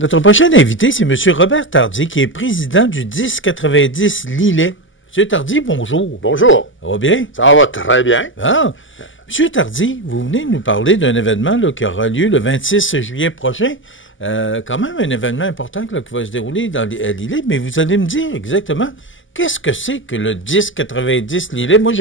Notre prochain invité, c'est M. Robert Tardy, qui est président du 1090 Lillet. M. Tardy, bonjour. Bonjour. Ça va bien? Ça va très bien. Ah. M. Tardy, vous venez nous parler d'un événement là, qui aura lieu le 26 juillet prochain. Quand même un événement important là, qui va se dérouler à Lillet, mais vous allez me dire exactement qu'est-ce que c'est que le 1090 Lillet. Moi,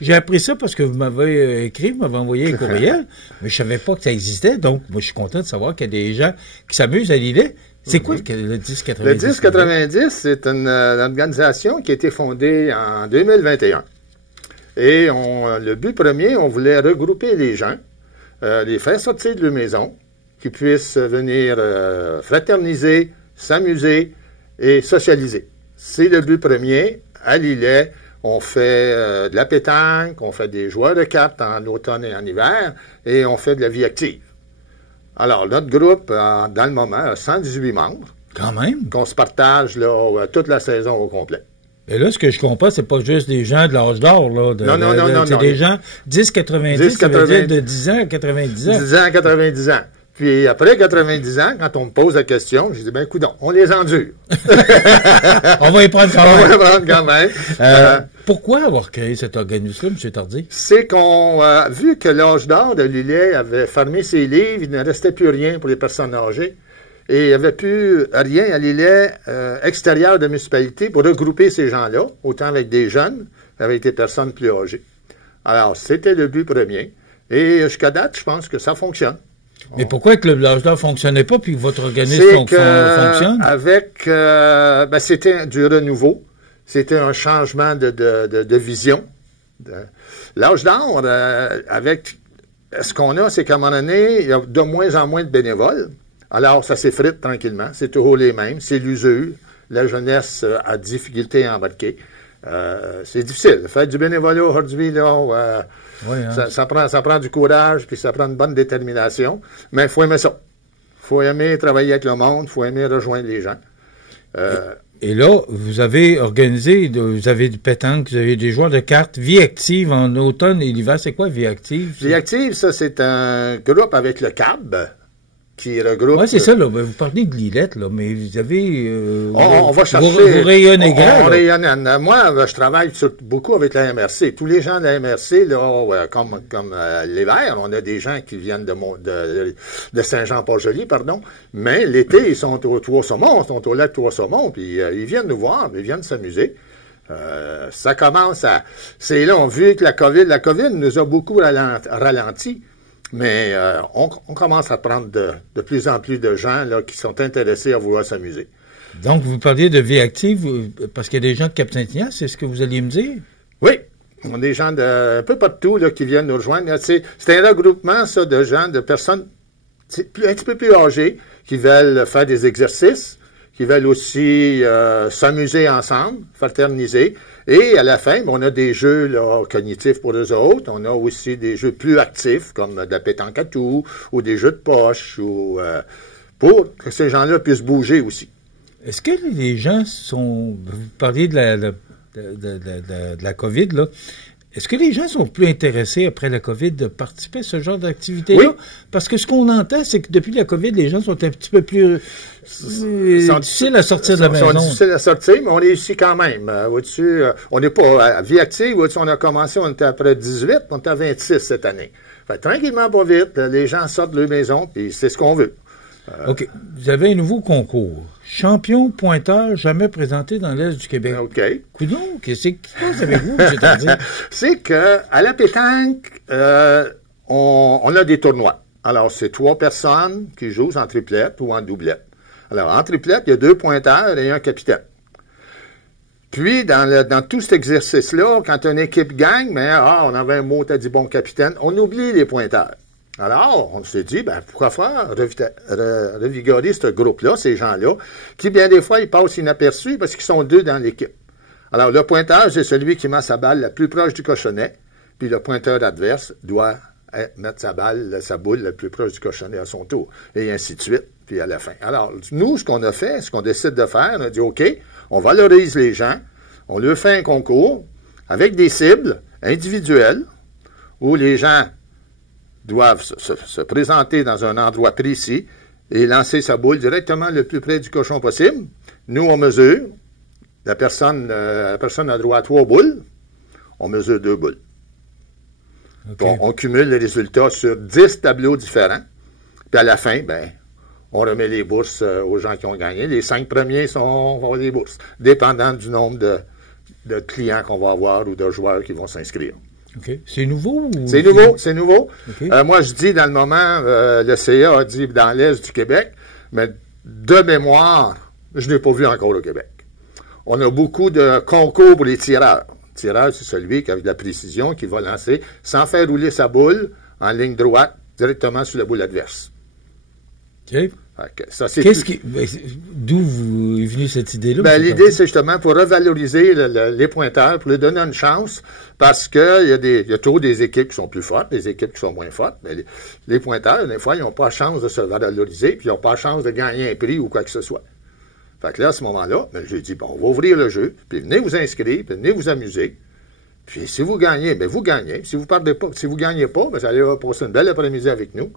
j'ai appris ça parce que vous m'avez écrit, vous m'avez envoyé un courriel, mais je savais pas que ça existait, donc moi, je suis content de savoir qu'il y a des gens qui s'amusent à Lillet. C'est quoi le 1090? Le 1090, c'est une organisation qui a été fondée en 2021. Et le but premier, on voulait regrouper les gens, les faire sortir de leur maison, qu'ils puissent venir fraterniser, s'amuser et socialiser. C'est le but premier. À Lillet, on fait de la pétanque, on fait des joueurs de cartes en automne et en hiver, et on fait de la vie active. Alors, notre groupe, dans le moment, a 118 membres. Quand même. Qu'on se partage là, toute la saison au complet. Et là, ce que je comprends, c'est pas juste des gens de l'âge d'or, là. Non. C'est des gens 10-90, ça veut dire de 10 ans à 90 ans. 10 ans à 90 ans. Puis après 90 ans, quand on me pose la question, je dis, ben coudonc, on les endure. On va y prendre quand même. On va y prendre quand même. Pourquoi avoir créé cet organisme-là, M. Tardy? C'est qu'on, vu que l'âge d'or de Lillet avait fermé ses livres, il ne restait plus rien pour les personnes âgées. Et il n'y avait plus rien à Lillet extérieur de municipalité pour regrouper ces gens-là, autant avec des jeunes, avec des personnes plus âgées. Alors, c'était le but premier. Et jusqu'à date, je pense que ça fonctionne. Mais pourquoi que l'âge d'or ne fonctionnait pas puis que votre organisme fonctionne? C'était du renouveau. C'était un changement de vision. L'âge d'or, avec ce qu'on a, c'est qu'à un moment donné, il y a de moins en moins de bénévoles. Alors, ça s'effrite tranquillement. C'est toujours les mêmes. C'est l'usure. La jeunesse a difficulté à embarquer. C'est difficile. Faire du bénévolat aujourd'hui, là, ça prend du courage, puis ça prend une bonne détermination. Mais il faut aimer ça. Il faut aimer travailler avec le monde. Il faut aimer rejoindre les gens. Et là, vous avez organisé, vous avez du pétanque, vous avez des joueurs de cartes, Vie active en automne et l'hiver. C'est quoi Vie active? Vie active, ça, c'est un groupe avec le CAB. Qui regroupe... Oui, c'est ça, là. Vous parlez de Lillette, là, mais vous avez... on va chercher... Vous rayonnez grand, on rayonne. Moi, je travaille beaucoup avec la MRC. Tous les gens de la MRC, là, comme l'hiver, on a des gens qui viennent de Saint-Jean-Port-Joli, pardon, mais l'été, ils sont au Trois-Saumons, ils sont au lac Trois-Saumons, puis ils viennent nous voir, ils viennent s'amuser. Ça commence à... C'est là, on a vu que la COVID nous a beaucoup ralenti. Mais on commence à prendre de plus en plus de gens là, qui sont intéressés à vouloir s'amuser. Donc, vous parliez de vie active, parce qu'il y a des gens de Cap-Saint-Ignace, c'est ce que vous alliez me dire? Oui, on a des gens un peu partout là, qui viennent nous rejoindre. C'est un regroupement, ça, de gens, de personnes un petit peu plus âgées, qui veulent faire des exercices, qui veulent aussi s'amuser ensemble, fraterniser. Et à la fin, on a des jeux là, cognitifs pour eux autres. On a aussi des jeux plus actifs, comme de la pétanque à tout, ou des jeux de poche, ou pour que ces gens-là puissent bouger aussi. Est-ce que les gens sont... Vous parliez de la COVID, là. Est-ce que les gens sont plus intéressés après la COVID de participer à ce genre d'activité-là? Oui. Parce que ce qu'on entend, c'est que depuis la COVID, les gens sont un petit peu plus difficiles à sortir de la maison. Ils sont difficiles à sortir, mais on réussit quand même. Au-dessus, on n'est pas à vie active. Au-dessus, on a commencé, on était après 18, on était à 26 cette année. Fait, tranquillement, pas vite, les gens sortent de leur maison, puis c'est ce qu'on veut. OK. Vous avez un nouveau concours. Champion pointeur jamais présenté dans l'Est du Québec. OK. Coudonc, qu'est-ce qui se passe avec vous, M. Tardy? C'est que à la pétanque, on a des tournois. Alors, c'est 3 personnes qui jouent en triplette ou en doublette. Alors, en triplette, il y a 2 pointeurs et un capitaine. Puis, dans tout cet exercice-là, quand une équipe gagne, mais on avait un mot, t'as dit bon capitaine, on oublie les pointeurs. Alors, on s'est dit, pourquoi faire revigorer ce groupe-là, ces gens-là, qui, bien des fois, ils passent inaperçus parce qu'ils sont 2 dans l'équipe. Alors, le pointeur, c'est celui qui met sa balle la plus proche du cochonnet, puis le pointeur adverse doit mettre sa boule la plus proche du cochonnet à son tour, et ainsi de suite, puis à la fin. Alors, nous, ce qu'on a fait, ce qu'on décide de faire, on a dit, OK, on valorise les gens, on leur fait un concours avec des cibles individuelles où les gens doivent se présenter dans un endroit précis et lancer sa boule directement le plus près du cochon possible. Nous, on mesure. La personne a droit à 3 boules. On mesure 2 boules. Okay. On cumule les résultats sur 10 tableaux différents. Puis à la fin, ben, on remet les bourses aux gens qui ont gagné. Les 5 premiers vont avoir des bourses, dépendant du nombre de clients qu'on va avoir ou de joueurs qui vont s'inscrire. OK. C'est nouveau? C'est nouveau, c'est nouveau. Okay. Moi, je dis dans le moment, le CA a dit dans l'Est du Québec, mais de mémoire, je n'ai pas vu encore au Québec. On a beaucoup de concours pour les tireurs. Le tireur, c'est celui qui, avec la précision, qui va lancer sans faire rouler sa boule en ligne droite directement sur la boule adverse. OK. Ça, c'est d'où est venue cette idée-là? Ben, l'idée, c'est justement pour revaloriser les pointeurs, pour leur donner une chance, parce qu'il y a toujours des équipes qui sont plus fortes, des équipes qui sont moins fortes. Mais les pointeurs, des fois, ils n'ont pas la chance de se valoriser, puis ils n'ont pas la chance de gagner un prix ou quoi que ce soit. Fait que là, à ce moment-là, ben, j'ai dit, bon, on va ouvrir le jeu, puis venez vous inscrire, puis venez vous amuser. Puis si vous gagnez, ben vous gagnez. Si vous perdez pas, si vous gagnez pas, ben vous allez passer une belle après-midi avec nous.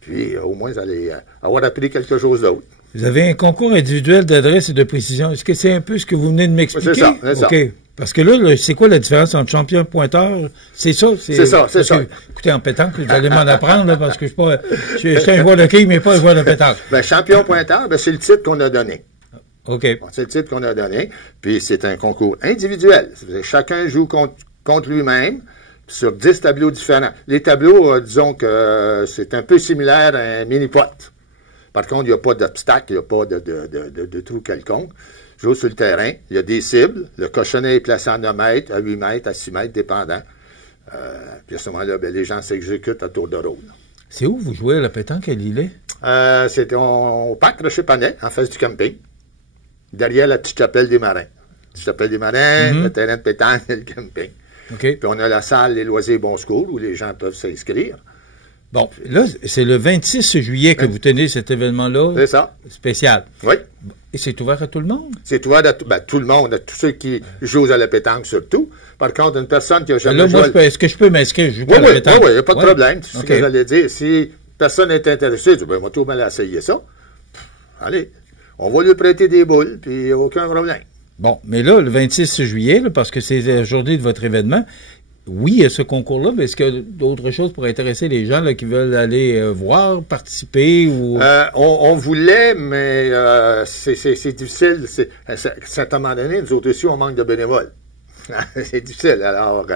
Puis au moins, vous allez avoir appris quelque chose d'autre. Vous avez un concours individuel d'adresse et de précision. Est-ce que c'est un peu ce que vous venez de m'expliquer? C'est ça, c'est ça. OK. Parce que là, c'est quoi la différence entre champion et pointeur? C'est ça? C'est ça. Écoutez, en pétanque, vous allez m'en apprendre, là, parce que je suis un joueur de quilles, mais pas un joueur de pétanque. Ben, champion pointeur, ben, c'est le titre qu'on a donné. OK. Bon, c'est le titre qu'on a donné. Puis c'est un concours individuel. Chacun joue contre lui-même sur 10 tableaux différents. Les tableaux, disons que c'est un peu similaire à un mini-pot. Par contre, il n'y a pas d'obstacle, il n'y a pas de trou quelconque. Joue sur le terrain, il y a des cibles. Le cochonnet est placé à 9 mètres, à 8 mètres, à 6 mètres, dépendant. Puis à ce moment-là, ben, les gens s'exécutent à tour de rôle. C'est où vous jouez à la pétanque à Lillet? C'est au parc Rocher-Panay, en face du camping, derrière la petite chapelle des Marins. La petite chapelle des Marins, le terrain de pétanque et le camping. Okay. Puis on a la salle Les Loisirs Bon School où les gens peuvent s'inscrire. Bon, là, c'est le 26 juillet que vous tenez cet événement-là. C'est ça. Spécial. Oui. Et c'est ouvert à tout le monde? C'est ouvert à tout le monde, à tous ceux qui jouent à la pétanque surtout. Par contre, une personne qui a jamais joué... Est-ce que je peux m'inscrire? Je joue pas à la pétanque. Oui, il n'y a pas de problème. C'est ce que j'allais dire. Si personne n'est intéressé, je dis, ben, moi, tout le monde a essayé ça. Allez, on va lui prêter des boules, puis il n'y a aucun problème. Bon, mais là, le 26 juillet, là, parce que c'est la journée de votre événement, oui, il y a ce concours-là, mais est-ce qu'il y a d'autres choses pour intéresser les gens là, qui veulent aller voir, participer ou... On voulait, mais c'est difficile. À un moment donné, nous autres aussi, on manque de bénévoles. C'est difficile. Alors,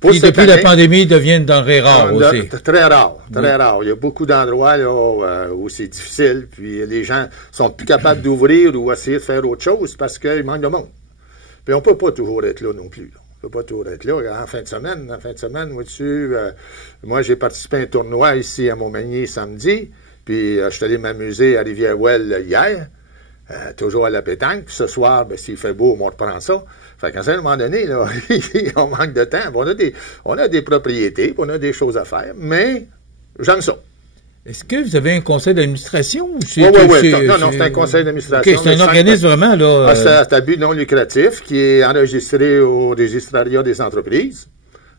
puis depuis la pandémie, ils deviennent denrées rares aussi. Très rare, très rare. Il y a beaucoup d'endroits là où c'est difficile, puis les gens sont plus capables d'ouvrir ou essayer de faire autre chose parce qu'il manque de monde. Puis on peut pas toujours être là non plus. Là. On peut pas toujours être là. En fin de semaine, moi j'ai participé à un tournoi ici à Montmagny samedi, puis je suis allé m'amuser à Rivière-Ouelle hier, toujours à la pétanque. Puis ce soir, ben, s'il fait beau, on reprend ça. Fait qu'à un moment donné, là, on manque de temps. On a des propriétés, puis on a des choses à faire, mais j'aime ça. Est-ce que vous avez un conseil d'administration? Oui. Non, c'est un conseil d'administration. OK, c'est un organisme vraiment, là... C'est à but non lucratif qui est enregistré au Registrariat des entreprises.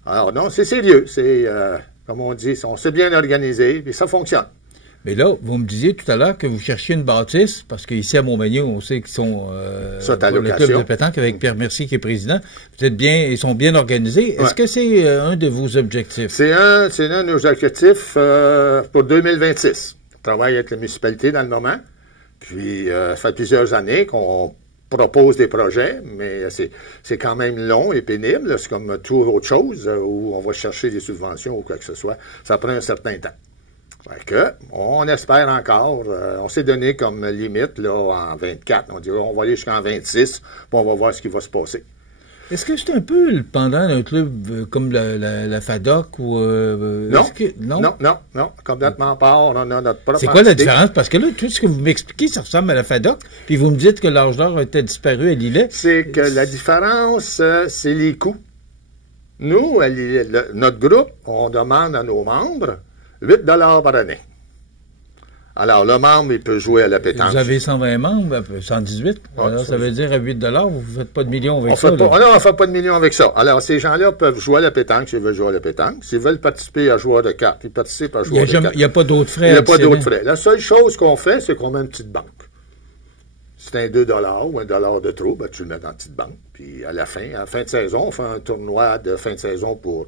Alors, non, c'est sérieux. C'est, comme on dit, on s'est bien organisé, et ça fonctionne. Mais là, vous me disiez tout à l'heure que vous cherchiez une bâtisse, parce qu'ici à Montmagny, on sait qu'ils sont le club de pétanque avec Pierre Mercier qui est président. Ils sont bien organisés. Est-ce que c'est un de vos objectifs? C'est un de nos objectifs pour 2026. On travaille avec la municipalité dans le moment. Puis, ça fait plusieurs années qu'on propose des projets, mais c'est quand même long et pénible. C'est comme toute autre chose où on va chercher des subventions ou quoi que ce soit. Ça prend un certain temps. Fait que, on espère encore. On s'est donné comme limite là en 24. On dit on va aller jusqu'en 26, puis on va voir ce qui va se passer. Est-ce que c'est un peu le pendant d'un club comme la FADOC ou Non, complètement pas. On a notre propre. C'est quoi la différence? Parce que là, tout ce que vous m'expliquez, ça ressemble à la FADOC, puis vous me dites que l'âge d'or a été disparu à Lillet. C'est que la différence, c'est les coûts. Nous, à notre groupe, on demande à nos membres $8 par année. Alors, le membre, il peut jouer à la pétanque. Vous avez 120 membres, 118. Alors, ça veut dire à 8 $, vous ne faites pas de millions avec ça. Non, on ne fait pas de millions avec ça. Alors, ces gens-là peuvent jouer à la pétanque s'ils veulent jouer à la pétanque. S'ils veulent participer à joueur de cartes, ils participent à joueur de cartes. Il n'y a pas d'autres frais. Il n'y a pas d'autres frais. La seule chose qu'on fait, c'est qu'on met une petite banque. C'est un 2 $ ou $1 de trop, ben, tu le mets dans la petite banque. Puis à la fin de saison, on fait un tournoi de fin de saison pour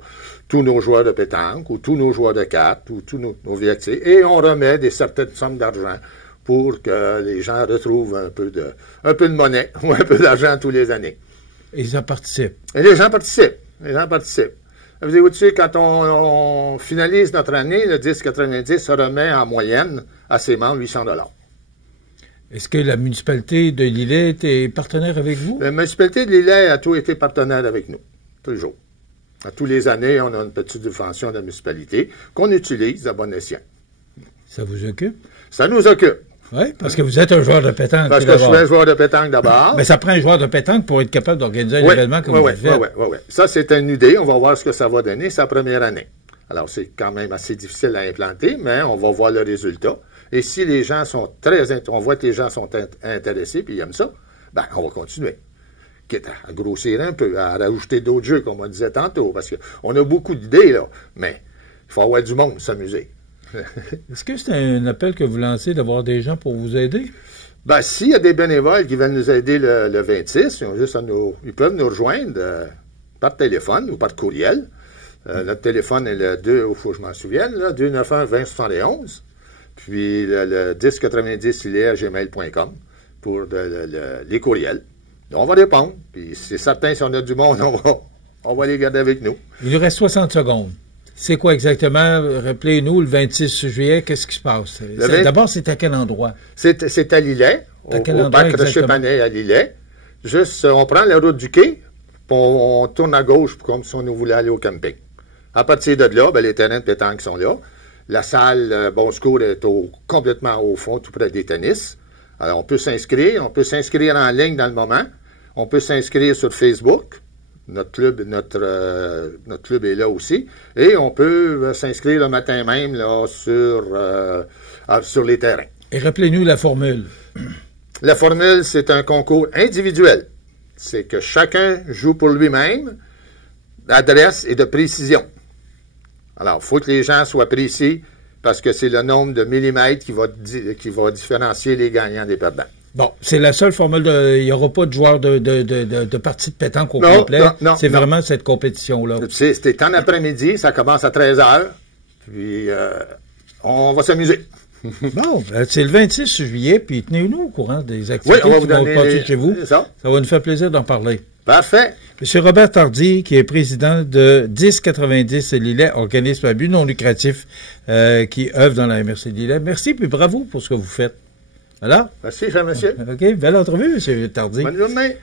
tous nos joueurs de pétanque ou tous nos joueurs de cartes ou tous nos VXC. Et on remet certaines sommes d'argent pour que les gens retrouvent un peu de monnaie ou un peu d'argent tous les années. Et ça participe. Et les gens participent. Vous savez, quand on finalise notre année, le 10,90 se remet en moyenne à ses membres 800 $. Est-ce que la municipalité de Lillet est partenaire avec vous? La municipalité de Lillet a toujours été partenaire avec nous. Toujours. À tous les années, on a une petite subvention de la municipalité qu'on utilise à bon escient. Ça vous occupe? Ça nous occupe. Oui, parce que vous êtes un joueur de pétanque. Parce que je suis un joueur de pétanque d'abord. Mais ça prend un joueur de pétanque pour être capable d'organiser un événement comme vous faites. Oui. Ça, c'est une idée. On va voir ce que ça va donner sa première année. Alors, c'est quand même assez difficile à implanter, mais on va voir le résultat. Et si les gens sont on voit que les gens sont intéressés puis ils aiment ça, ben, on va continuer. Quitte à grossir un peu, à rajouter d'autres jeux, comme on disait tantôt, parce qu'on a beaucoup d'idées, là, mais il faut avoir du monde, s'amuser. Est-ce que c'est un appel que vous lancez d'avoir des gens pour vous aider? Ben, s'il y a des bénévoles qui veulent nous aider le 26, ils peuvent nous rejoindre par téléphone ou par courriel. Notre téléphone est le 2, il faut que je m'en souvienne, 291-2071. Puis le 1090-gmail.com pour les courriels. On va répondre. Puis c'est certain, si on a du monde, on va les garder avec nous. Il nous reste 60 secondes. C'est quoi exactement? Rappelez-nous, le 26 juillet, qu'est-ce qui se passe? D'abord, c'est à quel endroit? C'est à Lillet, au parc de Chepanay à Lillet. Juste, on prend la route du quai, puis on tourne à gauche comme si on voulait aller au camping. À partir de là, ben, les terrains de pétanque sont là. La salle Bon Secours est complètement au fond, tout près des tennis. Alors, on peut s'inscrire en ligne dans le moment. On peut s'inscrire sur Facebook. Notre club est là aussi. Et on peut s'inscrire le matin même là, sur les terrains. Et rappelez-nous la formule. La formule, c'est un concours individuel. C'est que chacun joue pour lui-même, d'adresse et de précision. Alors, il faut que les gens soient précis parce que c'est le nombre de millimètres qui va différencier les gagnants des perdants. Bon, c'est la seule formule. Il n'y aura pas de joueurs de partie de pétanque au complet. Non, c'est vraiment cette compétition-là. C'est en après-midi, ça commence à 13h, puis on va s'amuser. Bon, c'est le 26 juillet, puis tenez-nous au courant des activités qui vont passer chez vous. Ça va nous faire plaisir d'en parler. Parfait. M. Robert Tardy, qui est président de 1090 Lillet, organisme à but non lucratif qui œuvre dans la MRC de Lillet. Merci, puis bravo pour ce que vous faites. Voilà. Merci, cher monsieur. OK, belle entrevue, M. Tardy. Bonne journée.